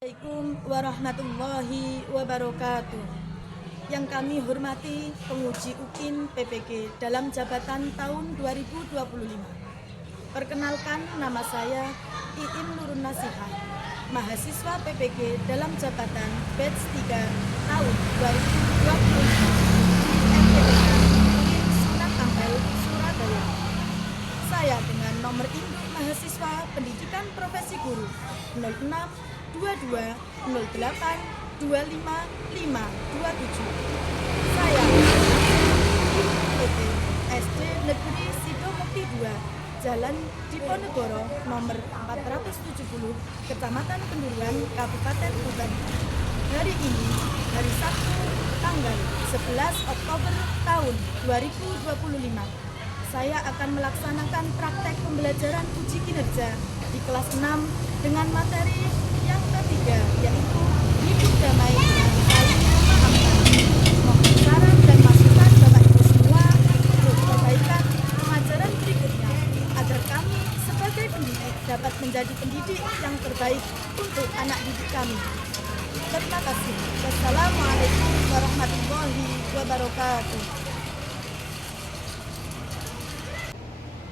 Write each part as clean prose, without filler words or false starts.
Assalamualaikum warahmatullahi wabarakatuh. Yang kami hormati penguji UKIN PPG dalam jabatan tahun 2025. Perkenalkan, nama saya Iin Nurun Nasihah, mahasiswa PPG dalam jabatan batch 3 tahun 2025 MPTK UKIN Sunan Ampel, Surabaya. Saya dengan nomor induk mahasiswa Pendidikan Profesi Guru 06 22 08 25 527. Saya PT SD Negeri Sidomukti 2, Jalan Diponegoro nomor 470, Kecamatan Penduruan, Kabupaten Tuban. Hari ini, hari Sabtu, tanggal 11 Oktober tahun 2025, saya akan melaksanakan praktek pembelajaran uji kinerja di kelas 6 dengan materi yang ketiga, yaitu hidup damai dengan saling memaafkan. Mohon saran dan masukan Bapak Ibu semua untuk perbaikan pengajaran berikutnya agar kami sebagai pendidik dapat menjadi pendidik yang terbaik untuk anak didik kami. Terima kasih. Wassalamualaikum warahmatullahi wabarakatuh.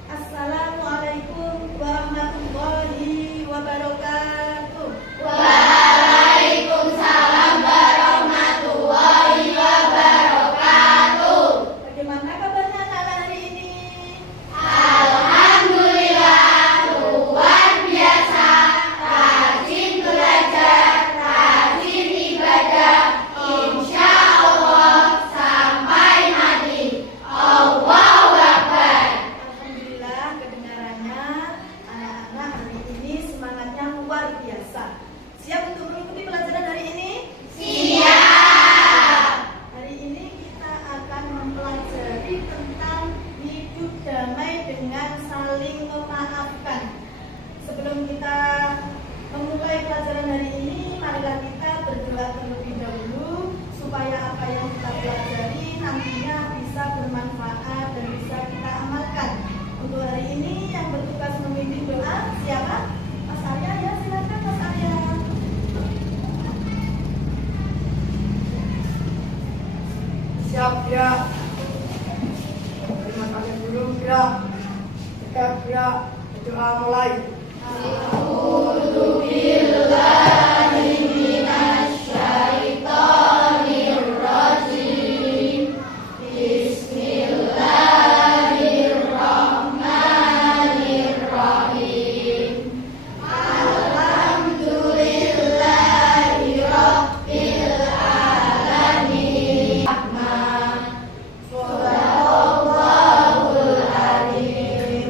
Assalamualaikum warahmatullahi wabarakatuh. Waalaikumsalam warahmatullahi wabarakatuh. Bagaimana kabarnya anak hari ini? Alhamdulillah, luar biasa. Rajin belajar, rajin ibadah. Insya Allah sampai mati. Allahu Akbar. Alhamdulillah, kedengarannya anak-anak hari ini semangatnya luar biasa. Siap untuk mengikuti pelajaran hari ini? Siap. Hari ini kita akan mempelajari tentang hidup damai dengan saling memaafkan. Sebelum kita memulai pelajaran hari ini, marilah kita berdoa terlebih dahulu supaya apa yang kita pelajari nantinya bisa bermanfaat dan bisa kita amalkan. Untuk hari ini yang bertugas memimpin doa siapa? Mas Arya, ya silakan Mas Arya. Siap gerak. Terima kasih dulu gerak. Kita gerak. Doa mulai. A'udzubillahi minasyaitonirrajim. Bismillahirrahmanirrahim. Alhamdulillahi rabbil alamin. Shadaqallahul azim.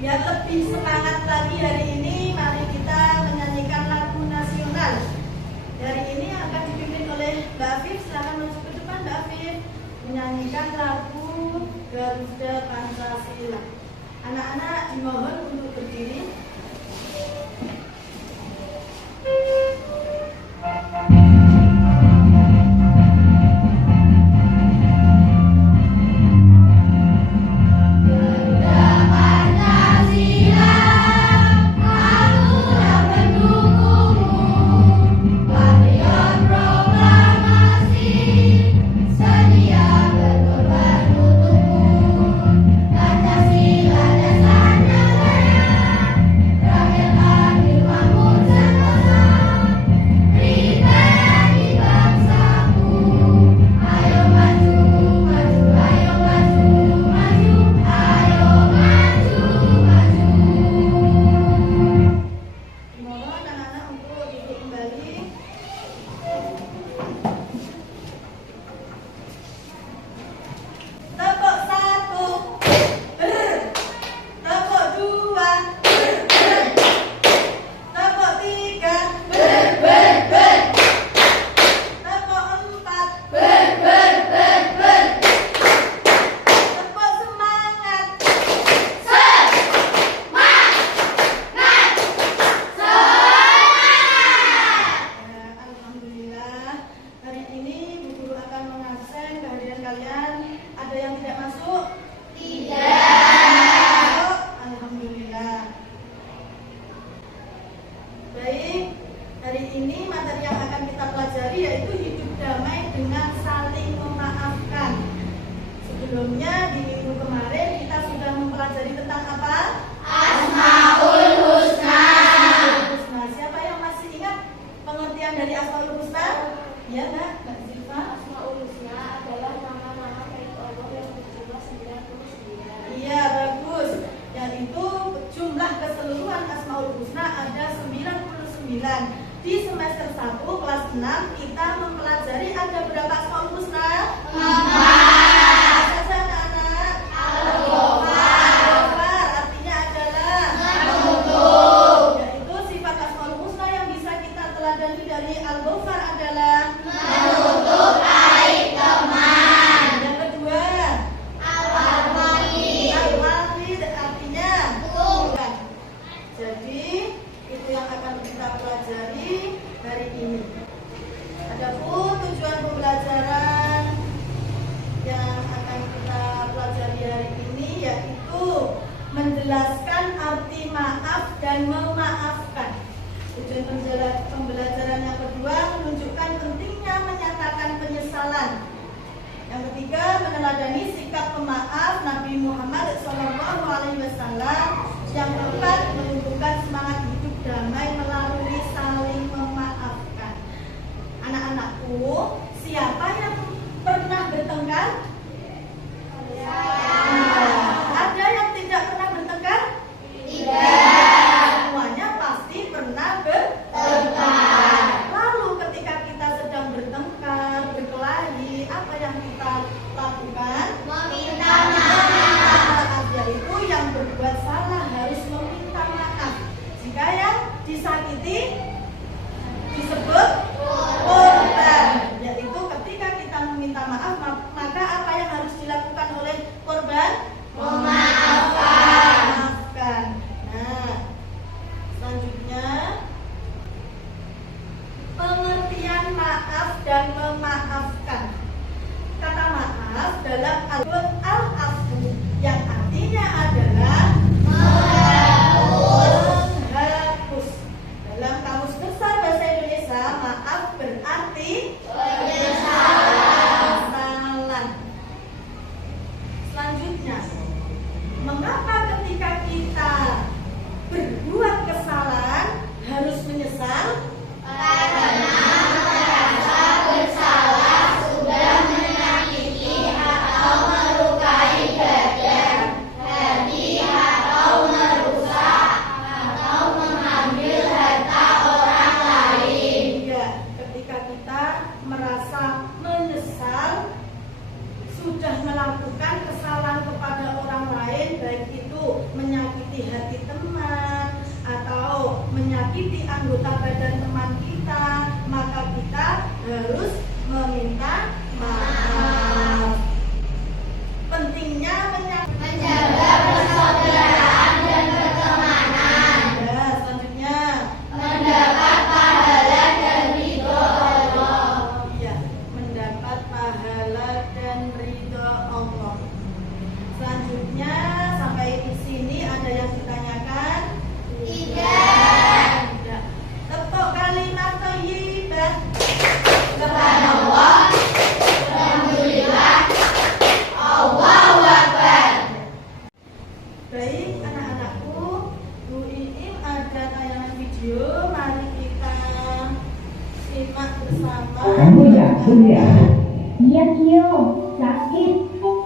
Biar lebih semangat lagi hari ini, mari kita menyanyikan lagu nasional. Hari ini akan dipimpin oleh Mbak Afif. Silakan maju ke depan Mbak Afif, menyanyikan lagu Garuda Pancasila. Anak-anak dimohon untuk berdiri. Pancasila, akulah pendukungmu. Patriot proklamasi, sedia berkorban untukmu. Pancasila dasar negara, ini materi yang akan kita pelajari yaitu hidup damai dengan saling memaafkan. Sebelumnya di minggu kemarin kita sudah mempelajari tentang apa? Asmaul Husna. Husna. Siapa yang masih ingat pengertian dari Asmaul Husna? Ya, Mbak Zilfa. Asmaul Husna adalah nama-nama baik Allah yang berjumlah 99. Iya, bagus. Yang itu jumlah keseluruhan Asmaul Husna ada 99. Di semester 1 kelas 6 kita mempelajari ada berapa Asmaul Husna? 4. Saja anak-anak. Al-Ghafar artinya adalah Menutup. yaitu sifat Asmaul Husna yang bisa kita teladani dari Al-Ghafar adalah Menutup aib teman. yang kedua Al-Wahid. Al-Wahid artinya Tuhan. jadi itu yang akan kita pelajari hari ini. Adapun tujuan pembelajaran yang akan kita pelajari hari ini yaitu menjelaskan arti maaf dan memaafkan. Tujuan pembelajaran yang kedua menunjukkan pentingnya menyatakan penyesalan. Yang ketiga meneladani sikap pemaaf Nabi Muhammad SAW. Yang keempat menumbuhkan semangat hidup damai melalui saling memaafkan. Anak-anakku, siapa yang pernah bertengkar? Ada yang tidak pernah bertengkar? Tidak. Semuanya pasti pernah bertengkar. Lalu ketika kita sedang bertengkar, berkelahi, apa yang kita lakukan? Meminta maaf. Yaitu yang berbuat salah harus meminta maaf. Jika yang disakiti disebut korban. Yaitu ketika kita meminta maaf, maka apa yang harus dilakukan oleh korban? Memaafkan. Memaafkan. Nah, selanjutnya pengertian maaf dan memaafkan. Kata maaf dalam al-afu yang artinya adalah menghapus. Dalam Kamus Besar Bahasa Indonesia, maaf berarti penyesalan. Selanjutnya, mengapa ketika kita berbuat kesalahan harus menyesal? Karena merasa bersalah sudah menyakiti atau melukai badan, hati atau merusak atau mengambil harta orang lain. Ya, ketika kita merasa menyesal sudah melakukan kesalahan kepada orang lain, baik itu menyakiti hati teman atau menyakiti anggota badan teman kita, maka kita harus meminta maaf. Pentingnya Menjaga persaudaraan dan pertemanan. Ya, selanjutnya Mendapat pahala dan ridho Allah. ya, mendapat pahala dan ridho Allah. Selanjutnya sampai di sini ada yang ditanyakan? Tidak. Tidak. Tepuk kalimat thayyibah. Subhanallah. Alhamdulillah. Allahu Akbar. Baik anak-anakku, Bu Iim ada tayangan video, mari kita simak bersama. Kamu yakin ya? Iya Kio, sakit.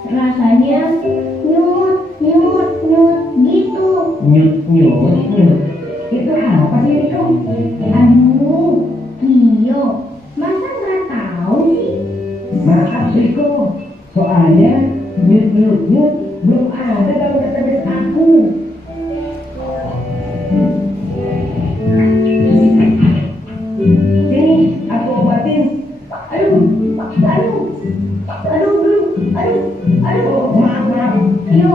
Rasanya nyut, nyut, nyut gitu. Nyut, nyut, nyut. Itu apa sih itu? Aduh, Kio, masa nggak tahu sih? Maaf Riko, soalnya nyut, nyut, nyut belum ada dalam database aku. Sini, aku obatin. Aduh, aduh, aduh, maaf. Yo,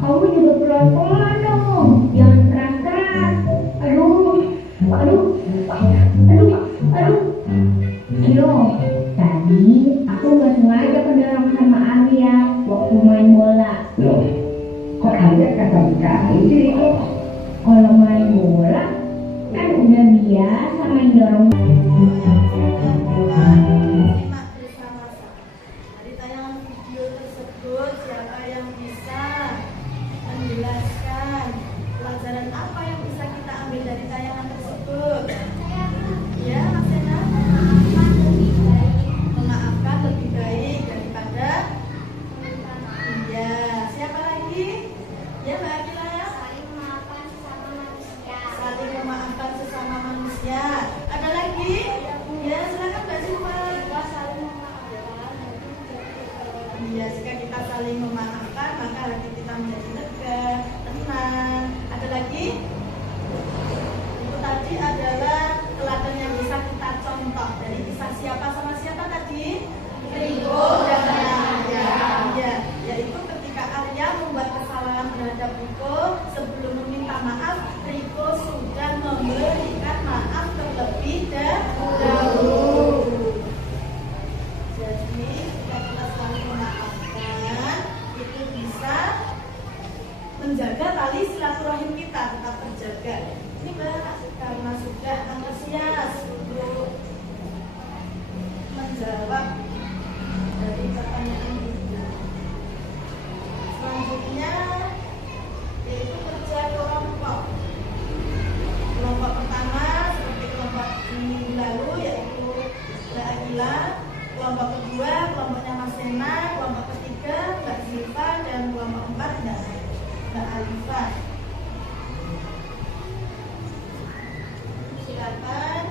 kamu juga pelan-pelan dong, jangan keras-keras. Aduh. Yo, tadi aku nggak sengaja kedorong sama Arya waktu main bola. Loh, kok Arya kasar sekali sih itu? Kalau main bola kan udah biasa main dorong. saling memaafkan, maka hati kita menjadi lega, tenang. Ada lagi? Itu tadi adalah teladan yang bisa kita contoh. Dari kisah siapa sama siapa tadi? Riko dan Arya. Ya, yaitu ketika Arya membuat kesalahan terhadap Riko, sebelum meminta maaf, Riko sudah memberikan maaf terlebih dahulu. Jadi jika kita saling memaafkan, itu bisa menjaga tali silaturahim kita tetap terjaga. Ini Mbak, karena sudah antusias untuk menjawab dari pertanyaan itu. Selanjutnya yaitu kerja kelompok. Kelompok pertama seperti kelompok minggu lalu yaitu Mbak Agila. Kelompok kedua kelompoknya Mas Sena. Kelompok ketiga Mbak Zilfa dan kelompok empat Mbak Alifah. Silakan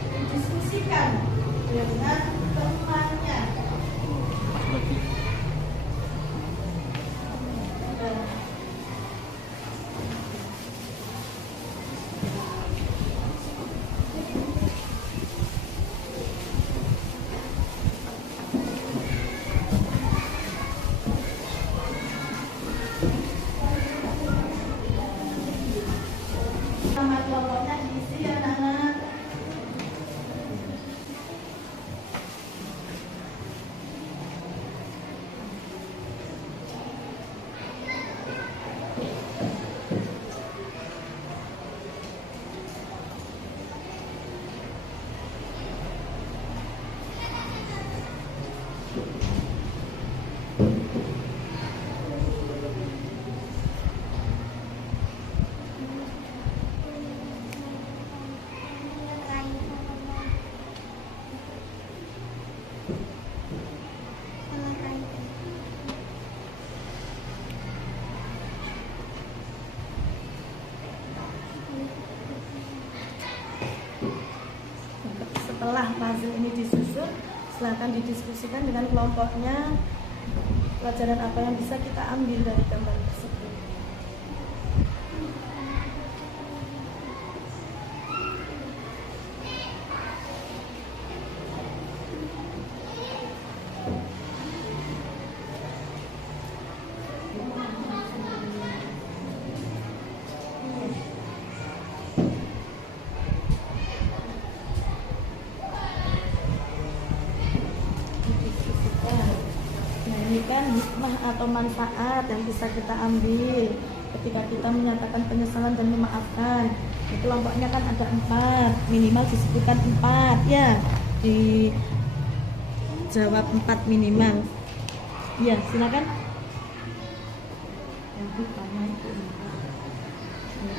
didiskusikan dengan temannya. Nama kelompoknya diisi ya anak-anak. Setelah puzzle ini disusun, silakan didiskusikan dengan kelompoknya pelajaran apa yang bisa kita ambil dari gambar tersebut. Ini kan hikmah atau manfaat yang bisa kita ambil ketika kita menyatakan penyesalan dan memaafkan. Di kelompoknya kan ada 4, minimal disebutkan 4 ya, dijawab 4 minimal. Ya, silakan. Yang pertama itu. Ya.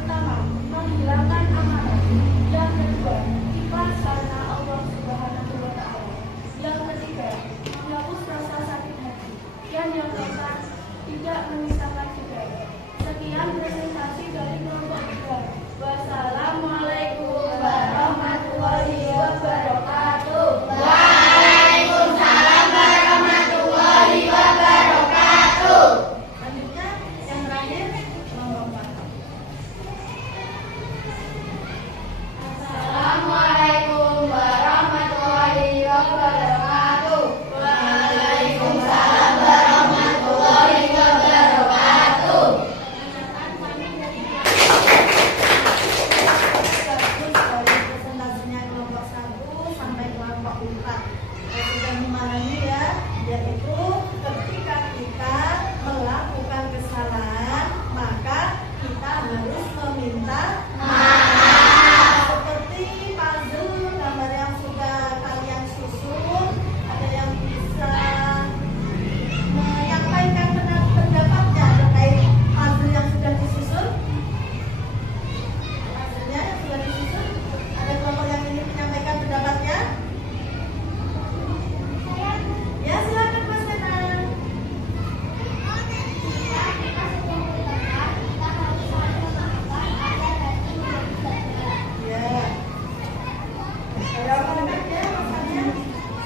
pertama, menghilangkan amarah. Yang kedua, ikhlas karena Allah Subhanahu wa Ta'ala. Yang ketiga, menghapus rasa sakit hati. Dan yang keempat, tidak menyisakan budaya. Sekian presentasi dari kelompok 2. Wassalamualaikum warahmatullahi wabarakatuh. Waalaikumsalam warahmatullahi wabarakatuh. Selanjutnya yang terakhir kelompok 4. Assalamualaikum warahmatullahi wabarakatuh. Waalaikumsalam warahmatullahi wabarakatuh. Bagus dari presentasinya kelompok 1 sampai kelompok 4. Saya sudah memahami ya, yaitu ketika kita melakukan kesalahan maka kita harus meminta maaf. Seperti puzzle gambar yang sudah kalian susun, ada yang bisa menyampaikan pendapatnya terkait puzzle yang sudah disusun? Puzzle-nya yang sudah disusun, ada kelompok yang ingin menyampaikan pendapatnya? Ya, silakan Mas Tenan. Ya. Saya mendengar ya, makanya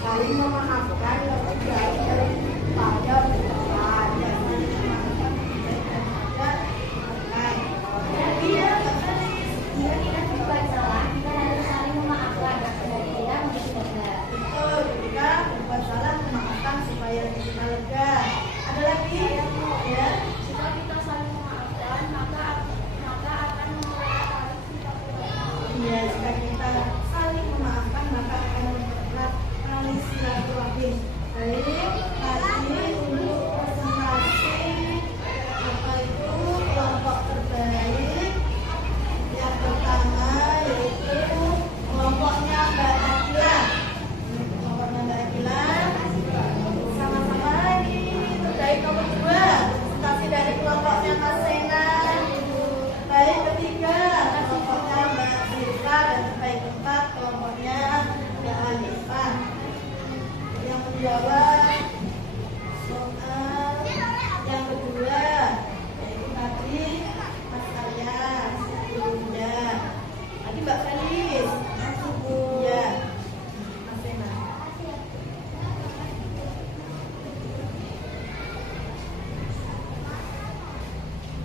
saling memaafkan lebih baik daripada bersalah. Iya, Mas. Jika kita berbuat salah, kita harus saling memaafkan supaya kita menjadi lega. Betul, ketika berbuat salah memaafkan supaya kita lega. Ada lagi? Ya. Jika kita saling memaafkan, maka akan mempererat sifat kita. Iya, jika kita saling memaafkan maka akan mempererat tali silaturahim. Baik, tadi untuk presentasi apa itu kelompok terbaik. Yang pertama yaitu kelompoknya Mbak Akila. Kelompoknya Mbak Akila. Sama-sama ini terbaik nomor 2. Presentasi dari kelompoknya Mas Sena. Baik ketiga kelompoknya Mbak Sirka dan terbaik keempat kelompoknya Mbak Hanifah. Yang menjawab soal yang kedua yaitu tadi Mas Arya sebelumnya. Tadi Mbak Felis ya Mas Sena.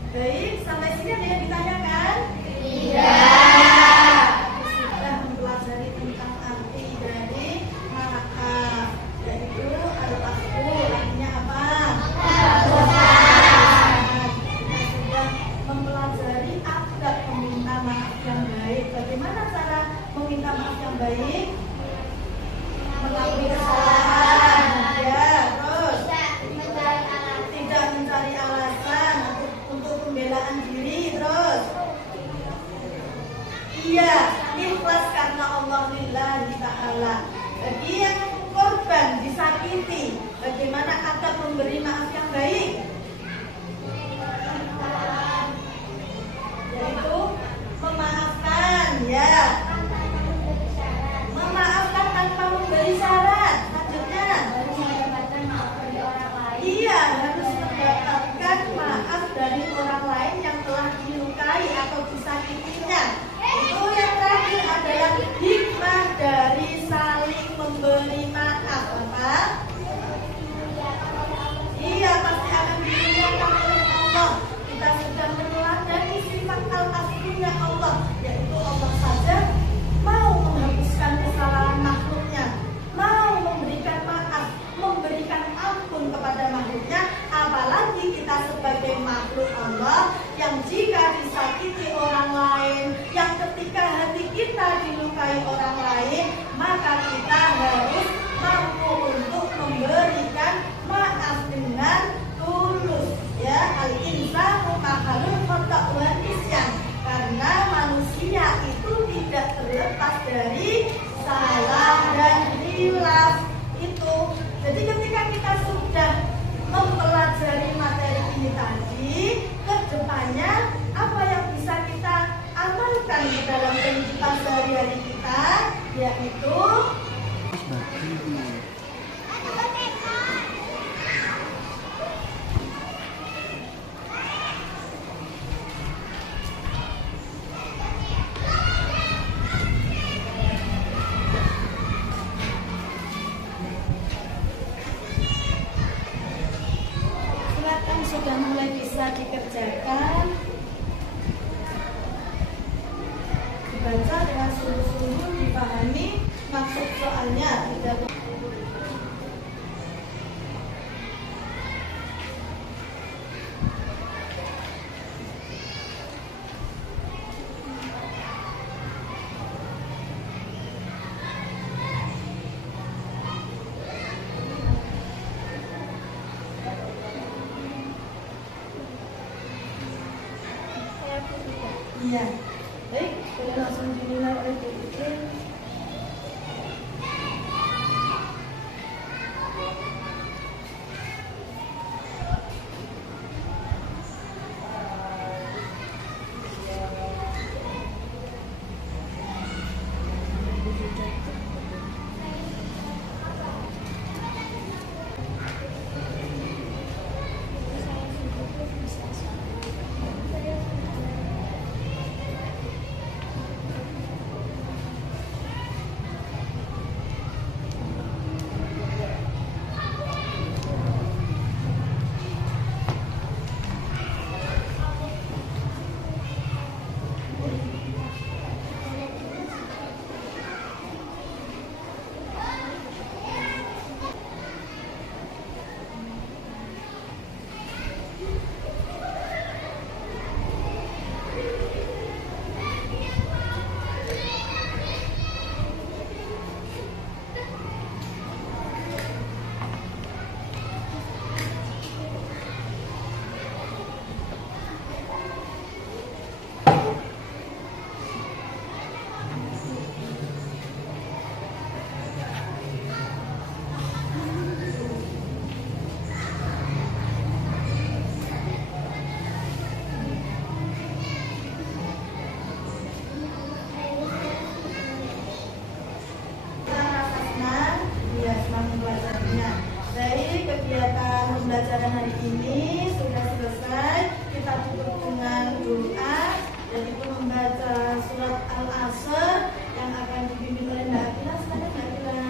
Baik, sampai sini ada yang ditanyakan? Tidak. Sudah mempelajari tentang arti dari maaf, yaitu al-afwu, artinya apa? Kita sudah mempelajari adab meminta maaf yang baik. Bagaimana cara meminta maaf yang baik? Mengakui kesalahan, ya. Terus tidak mencari alasan untuk pembelaan diri. Terus iya, ikhlas karena Allah lillahi ta'ala. Bagi yang korban disakiti, bagaimana adab memberi maaf yang baik? Yaitu memaafkan, ya. Memaafkan tanpa memberi syarat. Selanjutnya Harus mendapatkan maaf dari orang lain. iya, harus mendapatkan maaf dari orang lain yang telah dilukai atau disakitinya. Itu yang terakhir adalah hikmah dari saling memberi maaf. Apa? Iya, sudah mulai bisa dikerjakan. Dibaca dengan sungguh-sungguh, dipahami maksud soalnya. Tidak iya. Baik, boleh langsung dinilai oleh Bu Ikin. Kegiatan pembelajaran hari ini sudah selesai. Kita tutup dengan doa, yaitu membaca surat Al-Asr yang akan dipimpin oleh Mbak Akila. Silakan Mbak Akila.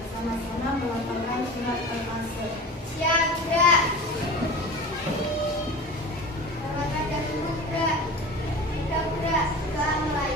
Bersama-sama melafalkan surat Al-Asr. Siap, Kak. Silakan dan dulu, Kak. Tidak, Kak. Doa mulai.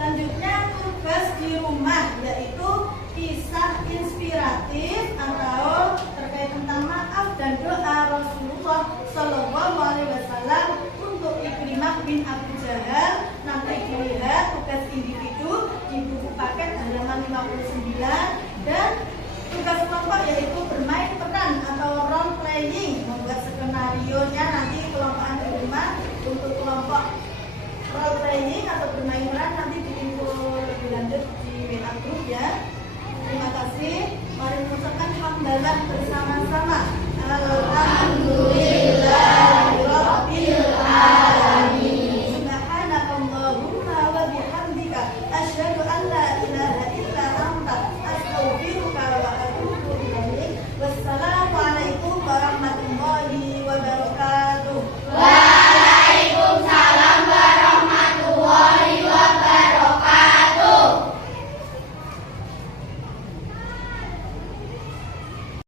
Selanjutnya tugas di rumah, yaitu kisah inspiratif atau terkait tentang maaf dan doa Rasulullah Shallallahu Alaihi Wasallam untuk Ikrimah bin Abu Jahal. Nanti dilihat tugas individu di buku paket halaman 59, dan tugas kelompok yaitu bermain peran atau role playing, membuat skenario nya nanti kelompokan di rumah. Untuk kelompok role playing atau bermain peran nanti diinfo lebih lanjut di WA group ya. Terima kasih. Mari mengucapkan hamdalah bersama-sama.